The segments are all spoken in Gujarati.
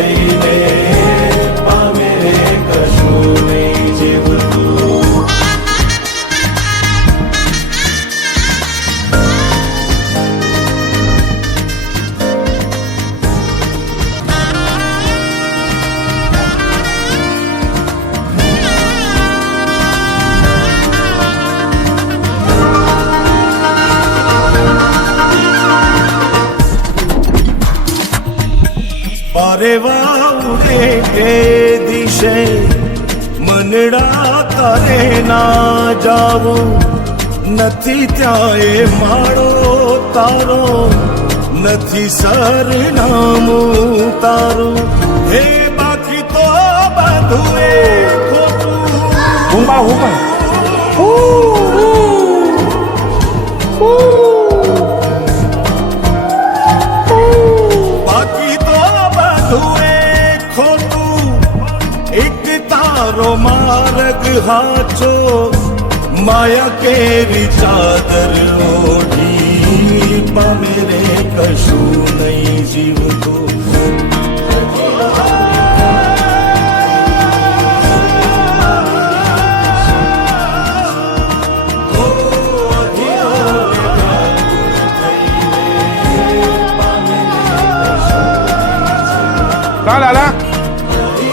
થઈને પામે કશું નહીં જીવતું. પારેવા ઉડે કે દિશે મનડા તારે ના જાવું નથી ત્યાં એ માળો તારો નથી સરનામું તારું હે બાકી તો બધું એ ખોટું. બાકી તો બધું એ ખોટું એક તારો માર્ગ હાચો માયા કેરી ચાદર ઓઢી પામે રે કશું નહીં જીવતું. લાલા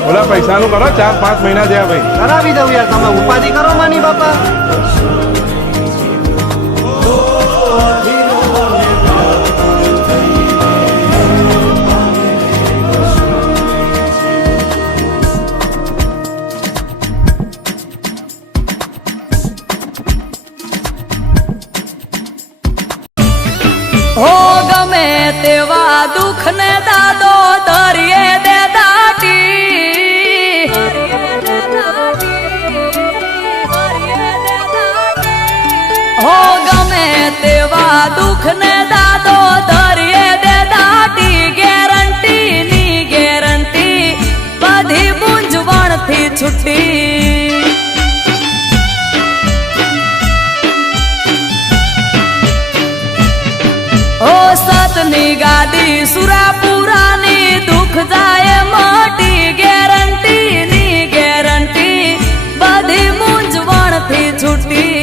ઓલા પૈસાનું કરો 4-5 મહિના થયા ભાઈ. કરાવી દઉં યાર, તમે ઉપાધિ કરો માની બાપા. હો ગમે તેવા દુઃખ ને દાદો ધરીએ દે દાટી. હો ગમે તેવા દુઃખ ને દાદો ધરીએ દે દાટી. ગેરંટી ની ગેરંટી બધી મૂંઝવણ થી છૂટી. ઓ સતની ગાડી સુરાપુરાની દુઃખ જાય મોટી. ગેરંટી ની ગેરંટી બધી મૂંઝવણ થી છૂટી.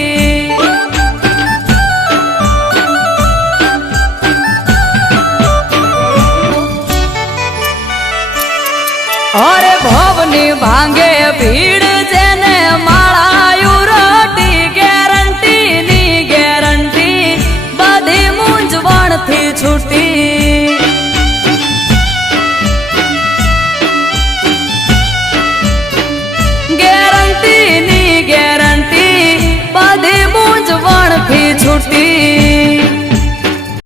અરે ભવની ભાંગે ભીડ જેને માળાયું રોટી. ગેરંટી ની ગેરંટી બધી મૂંઝવણ થી છૂટી. ગેરંટી ની ગેરંટી બધી મૂંઝવણ થી છૂટી.